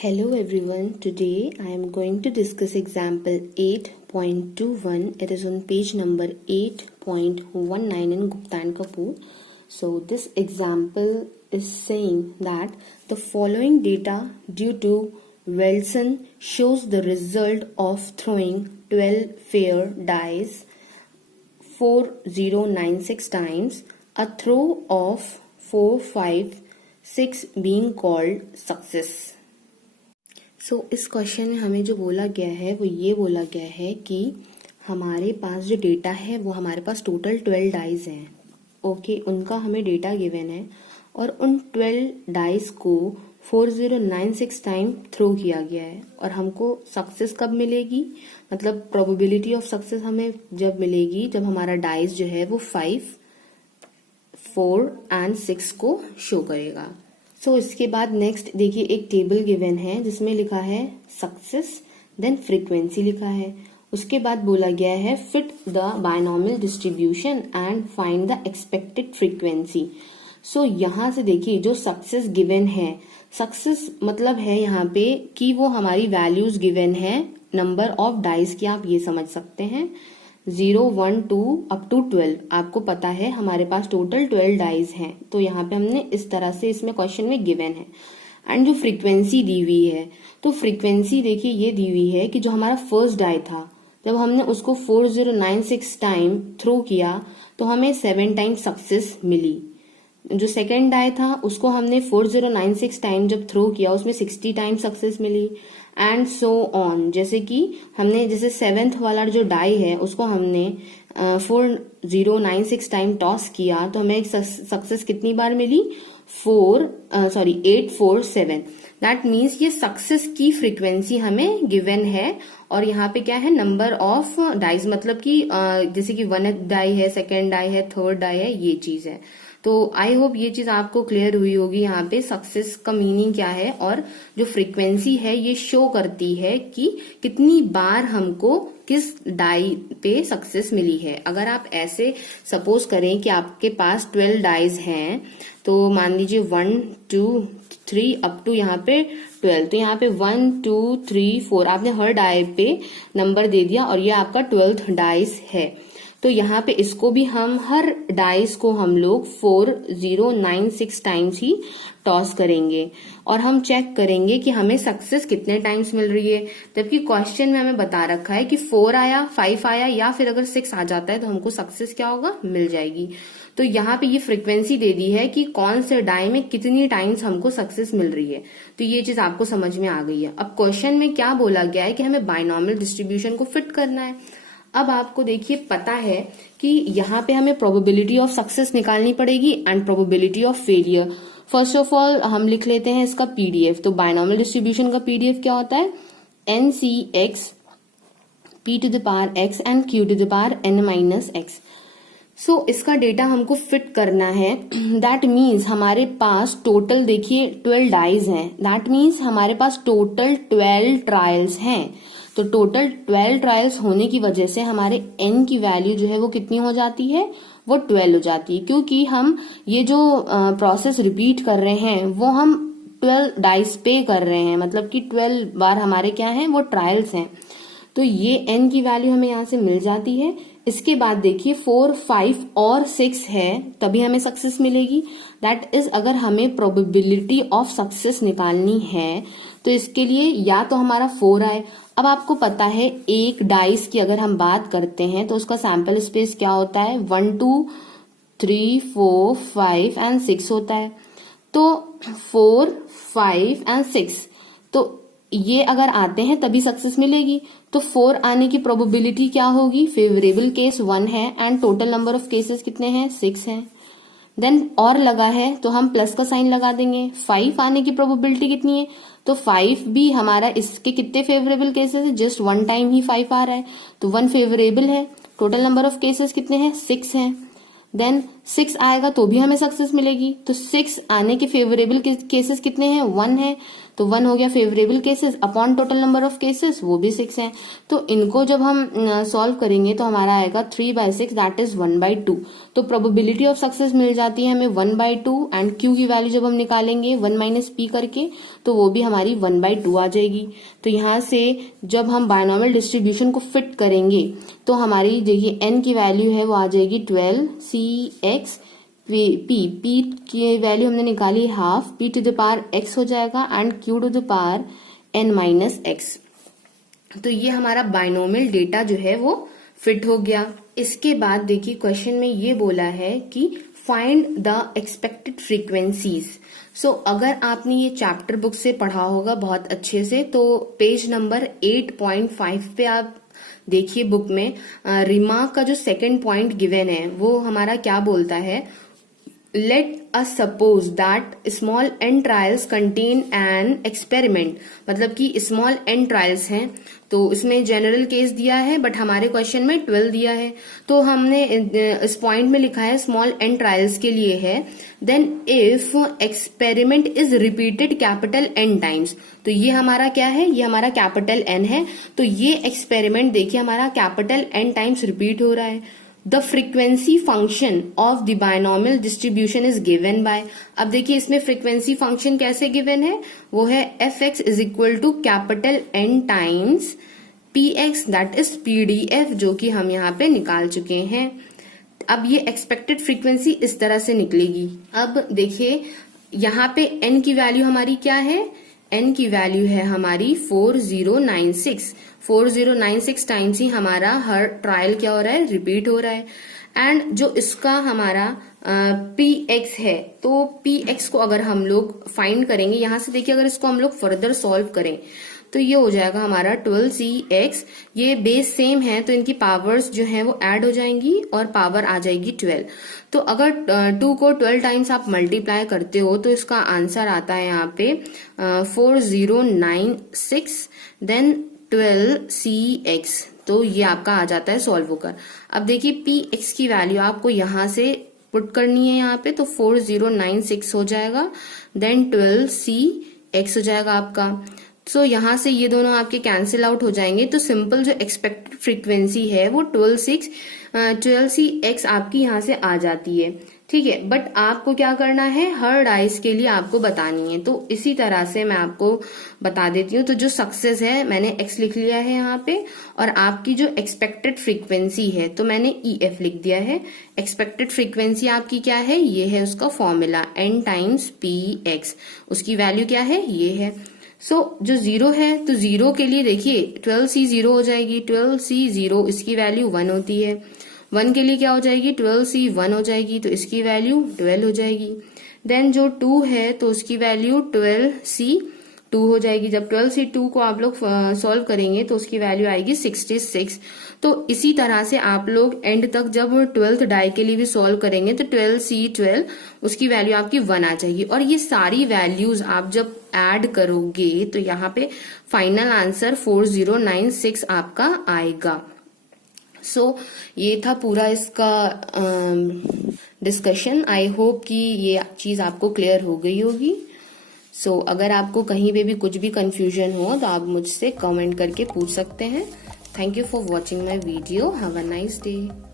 Hello everyone, today I am going to discuss example 8.21. It is on page number 8.19 in Gupta and Kapoor. So this example is saying that the following data due to Wilson shows the result of throwing 12 fair dice 4096 times, a throw of 456 being called success. इस question में हमें जो बोला गया है वो ये बोला गया है कि हमारे पास जो डेटा है वो हमारे पास टोटल 12 डाइज हैं। ओके, उनका हमें डेटा गिवन है और उन 12 डाइज को 4096 टाइम थ्रो किया गया है और हमको सक्सेस कब मिलेगी, मतलब प्रोबेबिलिटी ऑफ सक्सेस हमें जब मिलेगी जब हमारा डाइज जो है वो 5, 4 एंड 6 को शो करेगा। इसके बाद नेक्स्ट देखिए एक टेबल गिवन है जिसमें लिखा है सक्सेस, देन फ्रीक्वेंसी लिखा है। उसके बाद बोला गया है fit the binomial distribution and find the expected frequency. यहाँ से देखिए जो सक्सेस गिवन है, सक्सेस मतलब है यहाँ पे कि वो हमारी वैल्यूज गिवन है नंबर ऑफ डाइज की, आप ये समझ सकते हैं 0, 1, 2 अप टू 12। आपको पता है हमारे पास टोटल 12 डाइज हैं, तो यहाँ पे हमने इस तरह से इसमें क्वेश्चन में गिवन है। एंड जो फ्रीक्वेंसी दी हुई है, तो फ्रीक्वेंसी देखिए ये दी हुई है कि जो हमारा फर्स्ट डाई था जब हमने उसको 4096 टाइम थ्रो किया तो हमें 7 टाइम सक्सेस मिली। जो सेकेंड डाई था उसको हमने 4096 टाइम जब थ्रो किया उसमें 60 टाइम सक्सेस मिली एंड सो ऑन। जैसे कि हमने जैसे 7th वाला जो डाई है उसको हमने 4096 टाइम टॉस किया तो हमें सक्सेस कितनी बार मिली, 847। दैट मीन्स ये सक्सेस की फ्रीक्वेंसी हमें गिवन है और यहाँ पे क्या है नंबर ऑफ डाइज, मतलब कि जैसे कि 1 डाई है, सेकेंड डाई है, थर्ड डाई है, ये चीज है। तो आई होप ये चीज आपको क्लियर हुई होगी। यहाँ पे सक्सेस का मीनिंग क्या है और जो फ्रीक्वेंसी है ये शो करती है कि कितनी बार हमको किस डाई पे सक्सेस मिली है। अगर आप ऐसे सपोज करें कि आपके पास 12 डाइज हैं तो मान लीजिए 1, 2, 3 अप टू यहाँ पे 12, तो यहाँ पे 1, 2, 3, 4 आपने हर डाई पे नंबर दे दिया और ये आपका 12th डाइस है। तो यहाँ पे इसको भी हम हर डाइस को हम लोग 4096 टाइम्स ही टॉस करेंगे और हम चेक करेंगे कि हमें सक्सेस कितने टाइम्स मिल रही है। जबकि क्वेश्चन में हमें बता रखा है कि 4 आया, 5 आया या फिर अगर 6 आ जाता है तो हमको सक्सेस क्या होगा, मिल जाएगी। तो यहाँ पे ये फ्रीक्वेंसी दे दी है कि कौन से डाई में कितनी टाइम्स हमको सक्सेस मिल रही है। तो ये चीज आपको समझ में आ गई है। अब क्वेश्चन में क्या बोला गया है कि हमें बायनॉमियल डिस्ट्रीब्यूशन को फिट करना है। अब आपको देखिए पता है कि यहाँ पे हमें प्रोबेबिलिटी ऑफ सक्सेस निकालनी पड़ेगी and probability of failure. First of all हम लिख लेते हैं इसका पीडीएफ। तो बायनॉमियल डिस्ट्रीब्यूशन का पीडीएफ क्या होता है, NCX P to the power x and Q to the power n minus x। इसका डेटा हमको फिट करना है। दैट मीन्स हमारे पास टोटल देखिए 12 डाइज हैं, दैट मीन्स हमारे पास टोटल 12 ट्रायल्स हैं। तो टोटल 12 ट्रायल्स होने की वजह से हमारे n की वैल्यू जो है वो कितनी हो जाती है, वो 12 हो जाती है, क्योंकि हम ये जो प्रोसेस रिपीट कर रहे हैं वो हम 12 डाइस पे कर रहे हैं, मतलब कि 12 बार हमारे क्या हैं वो ट्रायल्स हैं। तो ये n की वैल्यू हमें यहाँ से मिल जाती है। इसके बाद देखिए 4, 5 और 6 है तभी हमें सक्सेस मिलेगी। दैट इज अगर हमें प्रोबेबिलिटी ऑफ सक्सेस निकालनी है तो इसके लिए या तो हमारा 4 आए। अब आपको पता है एक डाइस की अगर हम बात करते हैं तो उसका सैंपल स्पेस क्या होता है, 1, 2, 3, 4, 5 एंड 6 होता है। तो 4, 5 एंड 6 तो ये अगर आते हैं तभी सक्सेस मिलेगी। तो 4 आने की प्रोबेबिलिटी क्या होगी, फेवरेबल केस 1 है and total number of cases कितने हैं, 6 हैं। देन और लगा है तो हम प्लस का साइन लगा देंगे। 5 आने की प्रोबेबिलिटी कितनी है, तो 5 भी हमारा इसके कितने फेवरेबल केसेस है, जस्ट 1 टाइम ही 5 आ रहा है तो 1 फेवरेबल है। टोटल नंबर ऑफ केसेस कितने हैं, 6 हैं। देन 6 आएगा तो भी हमें सक्सेस मिलेगी। तो 6 आने के फेवरेबल केसेस कितने हैं, 1 है, तो 1 हो गया favourable cases upon total number of cases, वो भी 6 है। तो इनको जब हम सॉल्व करेंगे तो हमारा आएगा 3/6 दैट इज 1/2। तो प्रोबेबिलिटी ऑफ सक्सेस मिल जाती है हमें 1/2 एंड क्यू की वैल्यू जब हम निकालेंगे 1 - p करके तो वो भी हमारी 1/2 आ जाएगी। तो यहाँ से जब हम बायनॉमियल डिस्ट्रीब्यूशन को फिट करेंगे तो हमारी जो ये n की वैल्यू है वो आ जाएगी 12cx p की वैल्यू हमने निकाली half, p to the power x हो जाएगा and q to the power n - x। तो ये हमारा बायनोमियल डेटा जो है वो फिट हो गया। इसके बाद देखिए क्वेश्चन में ये बोला है कि फाइंड द एक्सपेक्टेड फ्रीक्वेंसीज। सो अगर आपने ये चैप्टर बुक से पढ़ा होगा बहुत अच्छे से तो पेज नंबर 8.5 पे आप देखिए बुक में रिमार्क का जो सेकंड पॉइंट गिवन है वो हमारा क्या बोलता है, late us suppose that small n trials contain an experiment। मतलब कि small n trials हैं तो इसमें जनरल केस दिया है बट हमारे क्वेश्चन में 12 दिया है। तो हमने इस पॉइंट में लिखा है स्मॉल n ट्रायल्स के लिए है, then if experiment is repeated capital n times. तो ये हमारा क्या है, ये हमारा कैपिटल n है। तो ये एक्सपेरिमेंट देखिए हमारा कैपिटल n टाइम्स रिपीट हो रहा है। The frequency function of the binomial distribution is given by. अब देखिए इसमें फ्रीक्वेंसी फंक्शन कैसे गिवन है, वो है fx is equal to capital n times px that is pdf, जो कि हम यहाँ पे निकाल चुके हैं। अब ये एक्सपेक्टेड फ्रीक्वेंसी इस तरह से निकलेगी। अब देखिए यहाँ पे n की वैल्यू हमारी क्या है, n की वैल्यू है हमारी 4096। 4096 टाइम्स ही हमारा हर ट्रायल क्या हो रहा है, रिपीट हो रहा है। एंड जो इसका हमारा px है तो px को अगर हम लोग फाइंड करेंगे यहां से, देखिए अगर इसको हम लोग फर्दर सॉल्व करें तो ये हो जाएगा हमारा 12cx। ये बेस सेम है तो इनकी पावर्स जो है वो ऐड हो जाएंगी और पावर आ जाएगी 12। तो अगर 2 को 12 टाइम्स आप मल्टीप्लाई करते हो तो इसका आंसर आता है यहाँ पे 4096 देन 12cx। तो ये आपका आ जाता है सॉल्व होकर। अब देखिए px की वैल्यू आपको यहां से पुट करनी है यहाँ पे, तो 4096 हो जाएगा देन 12cx हो जाएगा आपका। सो यहां से ये दोनों आपके कैंसिल आउट हो जाएंगे। तो सिंपल जो एक्सपेक्टेड फ्रीक्वेंसी है वो 12cx आपकी यहां से आ जाती है, ठीक है। बट आपको क्या करना है, हर डाइस के लिए आपको बतानी है। तो इसी तरह से मैं आपको बता देती हूँ। तो जो सक्सेस है मैंने x लिख लिया है यहाँ पे, और आपकी जो एक्सपेक्टेड फ्रीक्वेंसी है तो मैंने EF लिख दिया है। एक्सपेक्टेड फ्रीक्वेंसी आपकी क्या है, ये है उसका फॉर्मूला n टाइम्स px, उसकी वैल्यू क्या है, ये है। सो जो 0 है तो 0 के लिए देखिए 12c 0 हो जाएगी, 12c 0 इसकी वैल्यू 1 होती है। 1 के लिए क्या हो जाएगी, 12c 1 हो जाएगी तो इसकी वैल्यू 12 हो जाएगी। देन जो 2 है तो उसकी वैल्यू 12c 2 हो जाएगी। जब 12c 2 को आप लोग सॉल्व करेंगे तो उसकी वैल्यू आएगी 66। तो इसी तरह से आप लोग एंड तक जब 12th डाई के लिए भी सॉल्व करेंगे तो 12c 12 उसकी वैल्यू आपकी 1 आ जाएगी। और ये सारी वैल्यूज आप जब ऐड करोगे तो यहाँ पे फाइनल आंसर 4096 आपका आएगा। सो ये था पूरा इसका डिस्कशन। आई होप कि ये चीज आपको क्लियर हो गई होगी। सो अगर आपको कहीं पे भी कुछ भी कंफ्यूजन हो तो आप मुझसे कमेंट करके पूछ सकते हैं। Thank you for watching my video. Have a nice day.